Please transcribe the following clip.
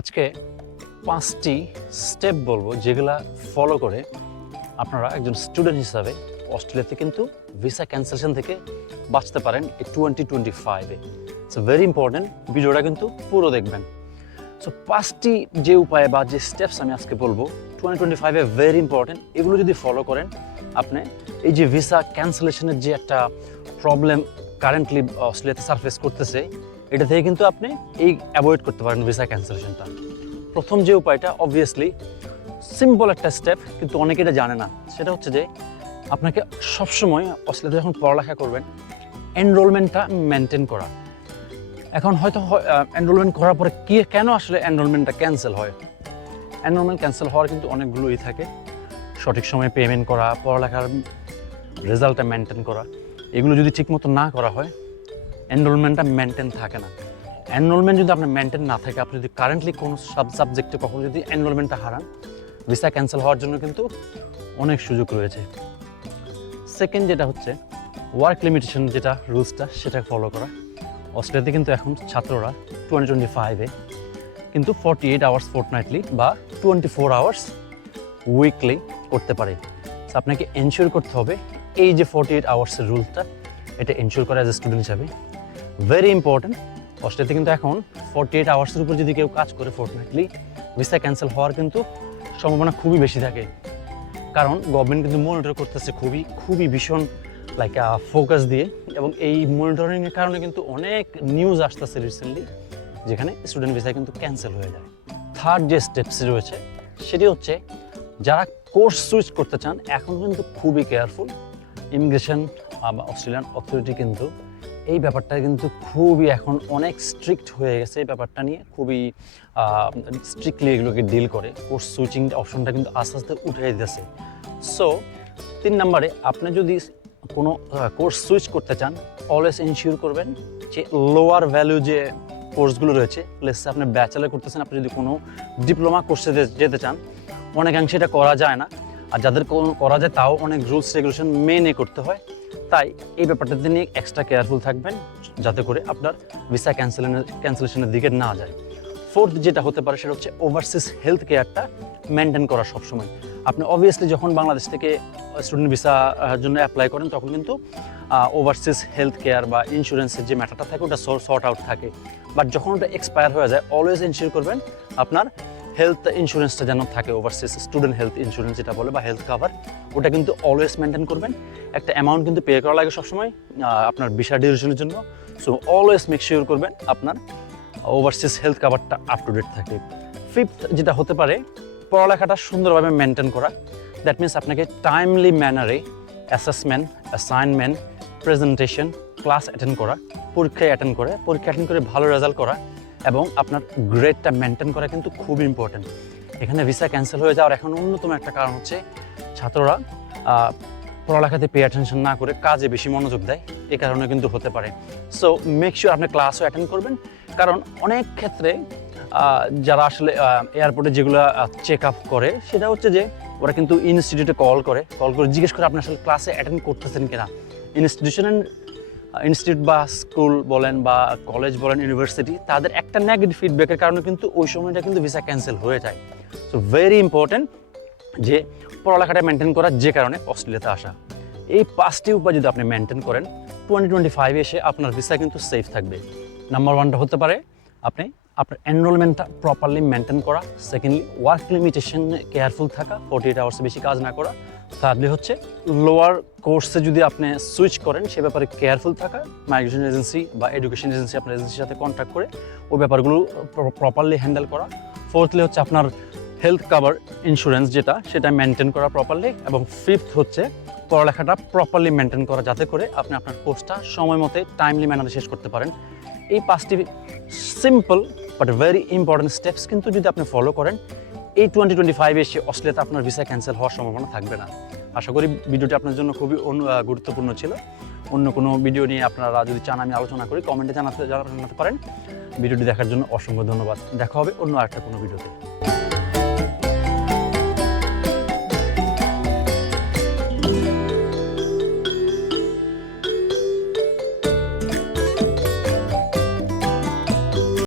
আজকে পাঁচটি স্টেপ বলব যেগুলা ফলো করে আপনারা একজন স্টুডেন্ট হিসাবে অস্ট্রেলিয়াতে কিন্তু ভিসা ক্যান্সেলেশন থেকে বাঁচতে পারেন এই টোয়েন্টি টোয়েন্টি ফাইভে সো ভেরি ইম্পর্টেন্ট ভিডিওটা কিন্তু পুরো দেখবেন। সো পাঁচটি যে উপায় বা যে স্টেপস আমি আজকে বলব টোয়েন্টি টোয়েন্টি ফাইভে ভেরি ইম্পর্টেন্ট এগুলো যদি ফলো করেন, আপনি এই যে ভিসা ক্যান্সেলেশনের যে একটা প্রবলেম কারেন্টলি অস্ট্রেলিয়াতে সারফেস করতেছে এটা থেকে কিন্তু আপনি এই অ্যাভয়েড করতে পারেন ভিসা ক্যান্সেলেশনটা প্রথম যে উপায়টা অবভিয়াসলি সিম্পল একটা স্টেপ কিন্তু অনেকে এটা জানে না। সেটা হচ্ছে যে, আপনাকে সবসময় অস্ট্রেলিয়াতে যখন পড়ালেখা করবেন এনরোলমেন্টটা মেনটেন করা। এখন হয়তো এনরোলমেন্ট করার পরে কি, কেন আসলে এনরোলমেন্টটা ক্যান্সেল হয়? এনরোলমেন্ট ক্যান্সেল হওয়ার কিন্তু অনেকগুলো ই থাকে। সঠিক সময়ে পেমেন্ট করা, পড়ালেখার রেজাল্টটা মেনটেন করা। এগুলো যদি ঠিকমতো না করা হয় এনরোলমেন্টটা মেনটেন থাকে না। এনরোলমেন্ট যদি আপনার মেনটেন না থাকে, আপনি যদি কারেন্টলি কোনো সাব সাবজেক্টে কখনো যদি এনরোলমেন্টটা হারান ভিসা ক্যান্সেল হওয়ার জন্য কিন্তু অনেক সুযোগ রয়েছে। সেকেন্ড যেটা হচ্ছে ওয়ার্ক লিমিটেশন যেটা রুলসটা সেটা ফলো করা। অস্ট্রেলিয়াতে কিন্তু এখন ছাত্ররা টোয়েন্টি টোয়েন্টি ফাইভে কিন্তু forty eight hours fortnightly বা টোয়েন্টি ফোর আওয়ার্স উইকলি করতে পারে। আপনাকে এনশিওর করতে হবে, এই যে ফর্টি এইট আওয়ার্সের রুলসটা এটা এনশিওর করা অ্যাজ এ স্টুডেন্ট হিসাবে। ভেরি ইম্পর্টেন্ট অস্ট্রেলিয়াতে কিন্তু এখন ফর্টি এইট আওয়ার্সের উপর যদি কেউ কাজ করে ফোর্টনাইটলি ভিসা ক্যান্সেল হওয়ার কিন্তু সম্ভাবনা খুবই বেশি থাকে। কারণ গভর্নমেন্ট কিন্তু মনিটর করতেছে খুবই খুবই ভীষণ লাইক ফোকাস দিয়ে। এবং এই মনিটরিংয়ের কারণে কিন্তু অনেক নিউজ আসতেছে রিসেন্টলি যেখানে স্টুডেন্ট ভিসা কিন্তু ক্যান্সেল হয়ে যায়। থার্ড যে স্টেপস রয়েছে, সেটি হচ্ছে যারা কোর্স সুইচ করতে চান, এখন কিন্তু খুবই কেয়ারফুল ইমিগ্রেশন অস্ট্রেলিয়ান অথরিটি কিন্তু এই ব্যাপারটা কিন্তু খুবই এখন অনেক স্ট্রিক্ট হয়ে গেছে এই ব্যাপারটা নিয়ে। খুবই স্ট্রিক্টলি এগুলোকে ডিল করে। কোর্স সুইচিং অপশনটা কিন্তু আস্তে আস্তে উঠে দিতেছে সো তিন নম্বরে আপনি যদি কোনো কোর্স সুইচ করতে চান অলওয়েজ এনশিওর করবেন যে লোয়ার ভ্যালু যে কোর্সগুলো রয়েছে লেসে আপনি ব্যাচেলার করতেছেন, আপনি যদি কোনো ডিপ্লোমা কোর্সে যেতে চান, অনেকাংশে এটা করা যায় না। আর যাদের কোনো করা যায়, তাও অনেক রুলস রেগুলেশন মেনে করতে হয়। তাই এই ব্যাপারটাতে নিয়ে এক্সট্রা কেয়ারফুল থাকবেন, যাতে করে আপনার ভিসা ক্যান্সেলেশনের ক্যান্সেলেশনের দিকে না যায়। ফোর্থ যেটা হতে পারে, সেটা হচ্ছে ওভারসিজ হেলথ কেয়ারটা মেনটেন করা সবসময়। আপনি অবভিয়াসলি যখন বাংলাদেশ থেকে স্টুডেন্ট ভিসা জন্য অ্যাপ্লাই করেন, তখন কিন্তু ওভারসিজ হেলথ কেয়ার বা ইন্স্যুরেন্সের যে ম্যাটারটা থাকে, ওটা সর্ট আউট থাকে। বাট যখন ওটা এক্সপায়ার হয়ে যায় অলওয়েজ এনশিওর করবেন, আপনার হেলথ ইন্স্যুরেন্সটা যেন থাকে ওভারসিজ স্টুডেন্ট হেলথ ইন্স্যুরেন্স যেটা বলে, বা হেলথ কাভার ওটা কিন্তু অলওয়েজ মেনটেন করবেন। একটা অ্যামাউন্ট কিন্তু পে করা লাগে সবসময় আপনার ভিসা ডিউরেশনের জন্য। সো অলওয়েজ মেক শিওর করবেন আপনার ওভারসিজ হেলথ কাভারটা আপ টু ডেট থাকে। ফিফথ যেটা হতে পারে, পড়ালেখাটা সুন্দরভাবে মেনটেন করা। দ্যাট মিনস আপনাকে timely ম্যানারে assessment assignment presentation class attend করা, পরীক্ষায় অ্যাটেন্ড করে পরীক্ষা অ্যাটেন্ড করে ভালো রেজাল্ট করা। এবং আপনার গ্রেডটা মেনটেন করা কিন্তু খুব ইম্পর্টেন্ট এখানে ভিসা ক্যান্সেল হয়ে যাওয়ার এখন অন্যতম একটা কারণ হচ্ছে ছাত্ররা পড়ালেখাতে পে অ্যাটেনশন না করে কাজে বেশি মনোযোগ দেয়। এ কারণে কিন্তু হতে পারে। সো মেক শিওর আপনি ক্লাসও অ্যাটেন্ড করবেন। কারণ অনেক ক্ষেত্রে যারা আসলে এয়ারপোর্টে যেগুলো চেক আপ করে, সেটা হচ্ছে যে ওরা কিন্তু ইনস্টিটিউটে কল করে। কল করে জিজ্ঞেস করে আপনি আসলে ক্লাসে অ্যাটেন্ড করতেছেন কিনা। ইনস্টিটিউশন ইনস্টিটিউট বা স্কুল বলেন বা কলেজ বলেন ইউনিভার্সিটি তাদের একটা নেগেটিভ ফিডব্যাকের কারণে কিন্তু ওই সময়টা কিন্তু ভিসা ক্যান্সেল হয়ে যায়। সো ভেরি ইম্পর্টেন্ট যে পড়ালেখাটা মেনটেন করা যে কারণে অস্ট্রেলিয়াতে আসা। এই পাঁচটি উপায় যদি আপনি মেনটেন করেন টোয়েন্টি টোয়েন্টি ফাইভে এসে আপনার ভিসা কিন্তু সেফ থাকবে। নাম্বার ওয়ানটা হতে পারে, আপনি আপনার এনরোলমেন্টটা প্রপারলি মেনটেন করা। সেকেন্ডলি ওয়ার্ক লিমিটেশন কেয়ারফুল থাকা। ফোর্টি এইট আওয়ার্সে বেশি কাজ না করা। থার্ডলি হচ্ছে লোয়ার কোর্সে যদি আপনি সুইচ করেন, সে ব্যাপারে কেয়ারফুল থাকা মাইগ্রেশন এজেন্সি বা এডুকেশন এজেন্সি আপনার এজেন্সির সাথে কন্ট্যাক্ট করে ওই ব্যাপারগুলো প্রপারলি হ্যান্ডেল করা। ফোর্থলি হচ্ছে আপনার হেলথ কাভার ইন্স্যুরেন্স যেটা, সেটা মেনটেন করা প্রপারলি এবং ফিফথ হচ্ছে, পড়ালেখাটা প্রপারলি মেনটেন করা, যাতে করে আপনি আপনার কোর্সটা সময় মতে টাইমলি ম্যানারে শেষ করতে পারেন। এই পাঁচটি simple but very important steps কিন্তু যদি আপনি ফলো করেন এই টোয়েন্টি টোয়েন্টি ফাইভে এসে অস্ট্রেলিয়াতে আপনার ভিসা ক্যান্সেল হওয়ার সম্ভাবনা থাকবে না। আশা করি ভিডিওটি আপনার জন্য খুবই গুরুত্বপূর্ণ ছিল। অন্য কোনো ভিডিও নিয়ে আপনারা যদি চান আমি আলোচনা করি কমেন্টে জানাতে জানাতে পারেন। ভিডিওটি দেখার জন্য অসংখ্য ধন্যবাদ। দেখা হবে অন্য আরেকটা কোনো ভিডিওতে